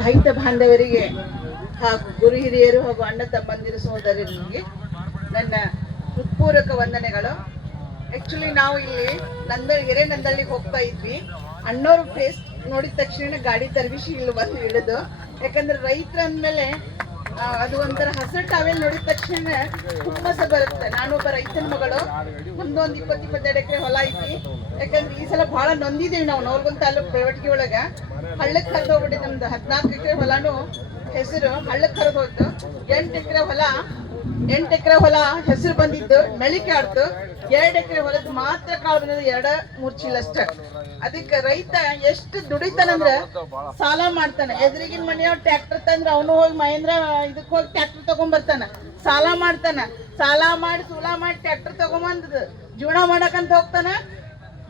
ರೈತ ಬಾಂಧವರಿಗೆ ಹಾಗೂ ಗುರು ಹಿರಿಯರು ಹಾಗೂ ಅಣ್ಣ ತಮ್ಮಂದಿರು ಸಹೋದರರಿಗೆ ನನ್ನ ಹೃತ್ಪೂರ್ವಕ ವಂದನೆಗಳು. ಆಕ್ಚುಲಿ ನಾವು ಇಲ್ಲಿ ಹಿರೇನಂದಳ್ಳಿಗೆ ಹೋಗ್ತಾ ಇದ್ವಿ. ಅಣ್ಣವ್ರ ಫೇಸ್ ನೋಡಿದ ತಕ್ಷಣ ಗಾಡಿ ತರ್ಬಿಸಿ ಇಲ್ಲಿ ಬಂದು ಇಳಿದು, ಯಾಕಂದ್ರೆ ರೈತರ ಅಂದಮೇಲೆ ಅದು ಒಂಥರ ಹಸಿರು ಟಾವೆಲ್ ನೋಡಿದ ತಕ್ಷಣ ಹುಮ್ಮಸ ಬರುತ್ತೆ. ನಾನೊಬ್ಬ ರೈತನ ಮಗಳು, ಒಂದೊಂದು 20-22 ಎಕರೆ ಹೊಲ ಐತಿ. ಯಾಕಂದ್ರೆ ಈ ಸಲ ಬಹಳ ನೊಂದಿದ್ದೀವಿ ನಾವು. ನವಲಗುಂದ ತಾಲೂಕು ಬೆಳವಟಿಗೆ ಒಳಗ ಹಳ್ಳಕ್ಕೆ ಹರಿದು ಹೋಗ್ಬಿಟ್ಟು ನಮ್ದು 14 ಎಕರೆ ಹೊಲನು ಹೆಸರು ಹಳ್ಳಕ್ಕೆ ಹರಿದು ಹೋಯ್ತು. 8 ಎಕರೆ ಹೊಲ ಹೆಸರು ಬಂದಿದ್ದು ಮೆಳಿಕೆ ಆಡ್ತು. 2 ಎಕರೆ ಹೊಲದ ಮಾತ್ರ ಕಾಳು ಬಂದಿದ್ದು 2-3 ಚೀಲ ಅಷ್ಟ. ಅದಕ್ಕೆ ರೈತ ಎಷ್ಟು ದುಡಿತಾನಂದ್ರ ಸಾಲ ಮಾಡ್ತಾನ. ಎದುರಿಗಿನ ಮನೆಯವ್ರ ಟ್ರ್ಯಾಕ್ಟರ್ ತಂದ್ರ ಅವನು ಹೋಗಿ ಮಹೇಂದ್ರ ಇದಕ್ಕೆ ಹೋಗಿ ಟ್ರ್ಯಾಕ್ಟರ್ ತಗೊಂಡ್ಬರ್ತಾನ, ಸಾಲ ಮಾಡ್ತಾನ. ಸಾಲ ಮಾಡಿ ಸೂಲ ಮಾಡಿ ಟ್ರ್ಯಾಕ್ಟರ್ ತಗೊಂಬಂದ್ ಜೀವನ ಮಾಡಕಂತ ಹೋಗ್ತಾನ.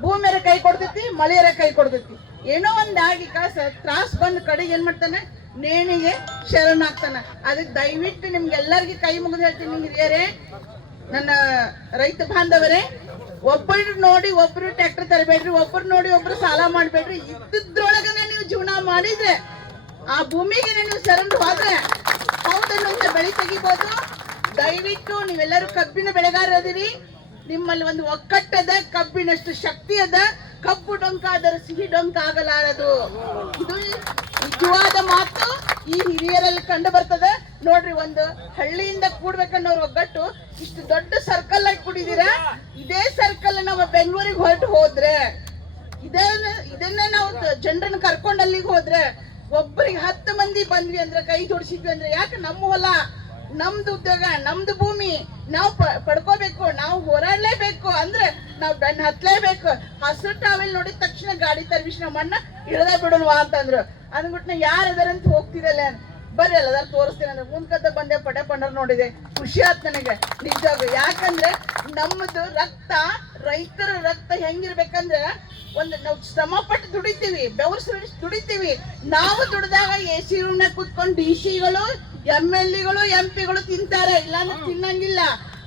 ಭೂಮಿಯರ ಕೈ ಕೊಡ್ತೈತಿ, ಮಳೆಯರ ಕೈ ಕೊಡ್ತೈತಿ. ಏನೋ ಒಂದಾಗಿ ತ್ರಾಸ್ ಬಂದ್ ಕಡೆಗೆ ಏನ್ ಮಾಡ್ತಾನೆ, ನೇಣಿಗೆ ಶರಣಾಗ್ತಾನ. ಅದಕ್ಕೆ ದಯವಿಟ್ಟು ನಿಮ್ಗೆಲ್ಲರಿಗೂ ಕೈ ಮುಗಿದು ಹೇಳ್ತೀನಿ, ಹಿರಿಯರೇ, ನನ್ನ ರೈತ ಬಾಂಧವರೇ, ಒಬ್ಬರು ನೋಡಿ ಒಬ್ರು ಟ್ರ್ಯಾಕ್ಟರ್ ತರಬೇಡ್ರಿ, ಒಬ್ರು ನೋಡಿ ಒಬ್ರು ಸಾಲ ಮಾಡ್ಬೇಡ್ರಿ. ಇದ್ರೊಳಗನೆ ನೀವು ಜೀವನ ಮಾಡಿದ್ರೆ, ಆ ಭೂಮಿಗೆ ನೀವು ಶರಣರು ಹೋದ್ರೆ ಹೌದನ್ನೊಂದು ಬೆಳೆ ತೆಗಿಬೋದು. ದಯವಿಟ್ಟು ನೀವೆಲ್ಲರೂ ಕಬ್ಬಿನ ಬೆಳೆಗಾರ ಅದಿರಿ. ನಿಮ್ಮಲ್ಲಿ ಒಂದು ಒಕ್ಕಟ್ಟದ, ಕಬ್ಬಿನಷ್ಟು ಶಕ್ತಿ ಅದ. ಕಬ್ಬು ಡೊಂಕ ಅದರ ಸಿಹಿ ಡೊಂಕ ಆಗಲಾರದು. ಇದು ನಿಜವಾದ ಮಾತು ಈ ಹಿರಿಯರಲ್ಲಿ ಕಂಡು ಬರ್ತದೆ. ನೋಡ್ರಿ, ಒಂದು ಹಳ್ಳಿಯಿಂದ ಕೂಡ್ಬೇಕನ್ನೋರು ಒಗ್ಗಟ್ಟು ಇಷ್ಟು ದೊಡ್ಡ ಸರ್ಕಲ್ ಆಗಿ ಕೂಡಿದೀರ. ಇದೇ ಸರ್ಕಲ್ ನಾವು ಬೆಂಗಳೂರಿಗೆ ಹೊರಟು ಹೋದ್ರೆ, ಇದನ್ನ ನಾವು ಜನರನ್ನ ಕರ್ಕೊಂಡು ಅಲ್ಲಿಗೆ ಹೋದ್ರೆ, ಒಬ್ಬರಿಗೆ 10 ಮಂದಿ ಬಂದ್ವಿ ಅಂದ್ರೆ, ಕೈ ಜೋಡಿಸಿದ್ವಿ ಅಂದ್ರೆ, ಯಾಕೆ ನಮ್ಮ ಹೊಲ, ನಮ್ದು ಉದ್ಯೋಗ, ನಮ್ದು ಭೂಮಿ ನಾವು ಪಡ್ಕೋಬೇಕು, ನಾವು ಹೋರಾಡ್ಲೇಬೇಕು ಅಂದ್ರೆ ನಾವು ಬೆನ್ನ ಹತ್ಲೇಬೇಕು. ಹಸಿರು ಟಾವೆಲ್ ನೋಡಿದ ತಕ್ಷಣ ಗಾಡಿ ತರ್ಬಿಸಿ ನಮ್ಮನ್ನ ಇಳದ ಬಿಡಲ್ವಾ ಅಂತಂದ್ರು. ಅಂದ್ಬಿಟ್ಟು ಯಾರು ಅದರಂತ ಹೋಗ್ತಿರಲ್ಲ, ಬರ್ರಿ ಅಲ್ಲದಾರ ತೋರಿಸ್ತೇನೆ ಅಂದ್ರೆ ಮುಂದ್ಕತ್ತ ಬಂದೆ. ಪಟೆ ಪಂಡರ್ ನೋಡಿದೆ, ಖುಷಿ ಆಯ್ತು ನನಗೆ ನಿಜವಾಗ. ಯಾಕಂದ್ರೆ ನಮ್ಮದು ರಕ್ತ, ರೈತರ ರಕ್ತ ಹೆಂಗಿರ್ಬೇಕಂದ್ರೆ, ಒಂದು ನಾವು ಶ್ರಮ ಪಟ್ಟು ದುಡಿತೀವಿ, ಬೆವರು ಸುರಿಸಿ ದುಡಿತೀವಿ. ನಾವು ದುಡಿದಾಗ AC ರೂಮ್ನಾಗ ಕೂತ್ಕೊಂಡು DC ಗಳು, MLA ಗಳು, MP ಗಳು ತಿಂತಾರೆ, ಇಲ್ಲಾಂದ್ರೆ ತಿನ್ನಂಗಿಲ್ಲ.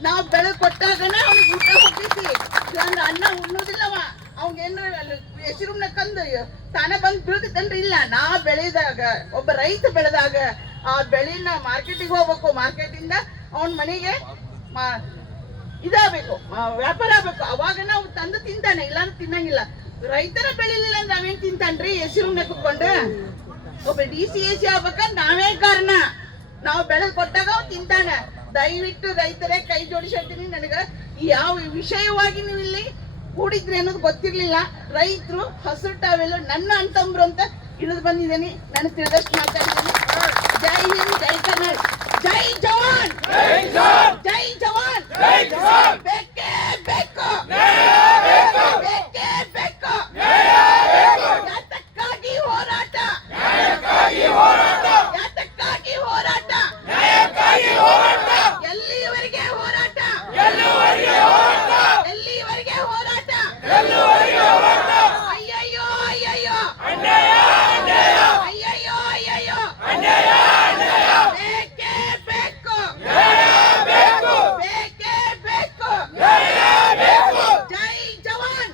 ನಾವು ಬೆಳೆ ಕೊಟ್ಟಾಗನೇ ಅವ್ನಿಗೆ ಊಟ ಹೋಗ್ತೈತಿ. ಇಲ್ಲಾಂದ್ರೆ ಅನ್ನ ಉಣ್ಣೋದಿಲ್ಲವ. ಅವ್ಗೇನು AC ರೂಮ್ನಾಗ ಕಂದು ತಾನೇ ಬಂದು ಬೀಳ್ತೈತನ್ರಿ? ಇಲ್ಲ. ನಾ ಬೆಳೆದಾಗ, ಒಬ್ಬ ರೈತ ಬೆಳೆದಾಗ ಆ ಬೆಳೆನ ಮಾರ್ಕೆಟಿಗೆ ಹೋಗ್ಬೇಕು, ಮಾರ್ಕೆಟಿಂದ ಅವನ ಮನೆಗೆ ಇದಾಗಬೇಕು, ವ್ಯಾಪಾರ ಆಗ್ಬೇಕು. ಅವಾಗ ನಾವು ತಂದು ತಿಂತಾನೆ, ಇಲ್ಲಾಂದ್ರೆ ತಿನ್ನಂಗಿಲ್ಲ. ರೈತರ ಬೆಳಿಲಿಲ್ಲ ಅಂದ್ರೆ ನಾವೇನ್ ತಿಂತಾನ್ರಿ AC ರೂಮ್ನಾಗ ಕುತ್ಕೊಂಡು? ಒಬ್ಬ DC AC ಆಗ್ಬೇಕಂದ್ರೆ ನಾವೇ ಕಾರಣ. ನಾವು ಬೆಳೆದು ಕೊಟ್ಟಾಗ ಅವ್ನು ತಿಂತಾನೆ. ದಯವಿಟ್ಟು ರೈತರೇ ಕೈ ಜೋಡಿಸಿ ಹೇಳ್ತೀನಿ, ನನಗ ಯಾವ ವಿಷಯವಾಗಿ ನೀವು ಇಲ್ಲಿ ಕೂಡಿದ್ರಿ ಅನ್ನೋದು ಗೊತ್ತಿರ್ಲಿಲ್ಲ. ರೈತರು ಹಸಿರು ಟಾವೆಲ್ ನನ್ನ ಅಣ್ತಂಬ್ರು ಅಂತ ಇಳಿದು ಬಂದಿದ್ದೀನಿ. ನನಗೆ ತಿಳಿದಷ್ಟು ಮಾತಾಡ್ತೀನಿ. ಜೈ ಹಿಂದ್, ಜೈ ಕರ್ನಾಟಕ, ಜೈ ಜವಾನ್, ಜೈ ಜವಾನ್, ಬೇಕೇ ಬೇಕು, ಬೇಕೇ ಬೇಕು. ಯಾತಕ್ಕಾಗಿ ಹೋರಾಟ, ಯಾತಕ್ಕಾಗಿ ಹೋರಾಟ, ಎಲ್ಲಿವರೆಗೆ ಹೋರಾಟ, ಎಲ್ಲಿವರೆಗೆ ಹೋರಾಟ. ಅಯ್ಯಯ್ಯೋ ಅಯ್ಯಯ್ಯೋ, ಅಯ್ಯಯ್ಯೋ ಅಯ್ಯಯ್ಯೋ, ಬೇಕೇ ಬೇಕು, ಬೇಕೇ ಬೇಕು. ಜೈ ಜವಾನ್,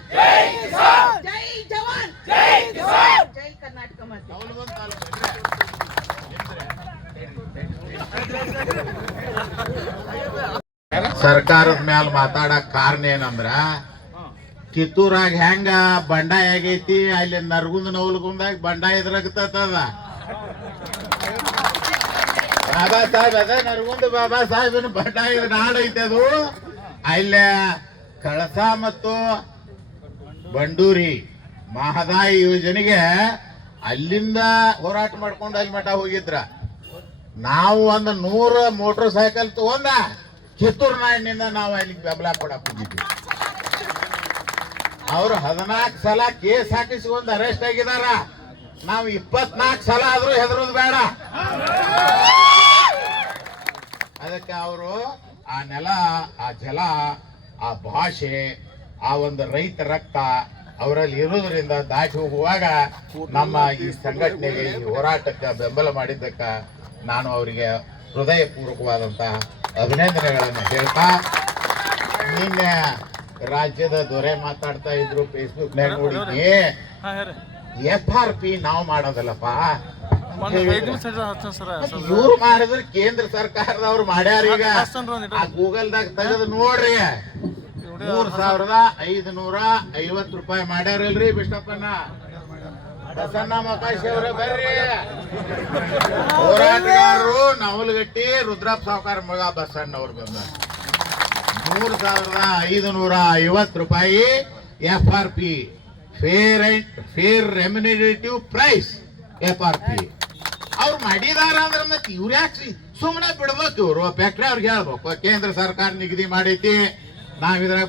ಜೈ ಜವಾನ್, ಜೈ ಕರ್ನಾಟಕ ಮಾತೆ. ಸರ್ಕಾರದ ಮ್ಯಾಲ ಮಾತಾಡಕ್ ಕಾರಣ ಏನಂದ್ರ, ಕಿತ್ತೂರಾಗ ಹೆಂಗ ಬಂಡಾಯ ಆಗೈತಿ, ಅಲ್ಲಿ ನರಗುಂದ ನವಲಗುಂದಾಗ ಬಂಡಾಯ ಇದ್ರಾಗತ್ತದ. ಬಾಬಾ ಸಾಹೇಬ್ ಅದ ನರಗುಂದ ಬಾಬಾ ಸಾಹೇಬನ ಬಂಡಾಯದ ನಾಡೈತೆ ಅದು. ಅಲ್ಲೇ ಕಳಸ ಮತ್ತು ಬಂಡೂರಿ ಮಹದಾಯಿ ಯೋಜನೆಗೆ ಅಲ್ಲಿಂದ ಹೋರಾಟ ಮಾಡ್ಕೊಂಡು ಅಲ್ಲಿ ಮಠ ಹೋಗಿದ್ರ. ನಾವು ಒಂದು 100 ಮೋಟರ್ ಸೈಕಲ್ ತಗೊಂಡ ಕಿತ್ತೂರು ನಾಡಿನಿಂದ ನಾವು ಅಲ್ಲಿಗೆ ಬೆಂಬಲ ಕೊಡಕ್ ಹೋಗಿದ್ವಿ. ಅವರು 14 ಸಲ ಕೇಸ್ ಹಾಕಿಸಿಕೊಂಡು ಅರೆಸ್ಟ್ ಆಗಿದಾರ. ನಾವು 24 ಸಲ ಆದ್ರೂ ಹೆದರೋದು ಬೇಡ. ಅದಕ್ಕೆ ಅವರು ಆ ನೆಲ, ಆ ಜಲ, ಆ ಭಾಷೆ, ಆ ಒಂದು ರೈತ ರಕ್ತ ಅವರಲ್ಲಿ ಇರೋದ್ರಿಂದ ದಾಟಿ ಹೋಗುವಾಗ ನಮ್ಮ ಈ ಸಂಘಟನೆಗೆ, ಈ ಹೋರಾಟಕ್ಕೆ ಬೆಂಬಲ ಮಾಡಿದ್ದಕ್ಕ ನಾನು ಅವರಿಗೆ ಹೃದಯಪೂರ್ವಕವಾದಂತಹ ಅಭಿನಂದನೆಗಳನ್ನು ಹೇಳ್ತಾ, ನಿನ್ನೆ ರಾಜ್ಯದ ದೊರೆ ಮಾತಾಡ್ತಾ ಇದ್ರು, ಫೇಸ್ಬುಕ್ ನಾಗ ನೋಡಿದ್ವಿ. FRP ನಾವು ಮಾಡೋದಲ್ಲಪ್ಪ, ಇವ್ರು ಮಾಡಿದ್ರೆ ಕೇಂದ್ರ ಸರ್ಕಾರದವ್ರು ಮಾಡ್ಯಾರ. ಈಗ ಆ ಗೂಗಲ್ದಾಗ ತೆಗೆದು ನೋಡ್ರಿ, 3,550 ರೂಪಾಯಿ ಮಾಡ್ಯಾರಲ್ರಿ ಬಿಷ್ಟಪ್ಪನ. ಬಸಣ್ಣ ಮೊಕಾಶಿ ಅವರ ಬರ್ರಿ, ಹೋರಾಟಗಾರರು ನವಲಗಟ್ಟಿ ರುದ್ರಪ್ಪ ಸಾವುಕಾರ ಮಗ ಬಸಣ್ಣ ಅವ್ರು ಬಂದ. 3,550 ರೂಪಾಯಿ FRP, fair remunerative price FRP ಅವ್ರು ಮಾಡಿದಾರ ಅಂದ್ರೆ ಮತ್ತೆ ಇವ್ರು ಯಾಕೆ ಸುಮ್ಮನೆ ಬಿಡ್ಬೇಕು? ಇವ್ರು ಫ್ಯಾಕ್ಟ್ರಿ ಅವ್ರಿಗೆ ಹೇಳ್ಬೇಕು ಕೇಂದ್ರ ಸರ್ಕಾರ ನಿಗದಿ ಮಾಡೈತಿ, ನಾವಿದ್ರ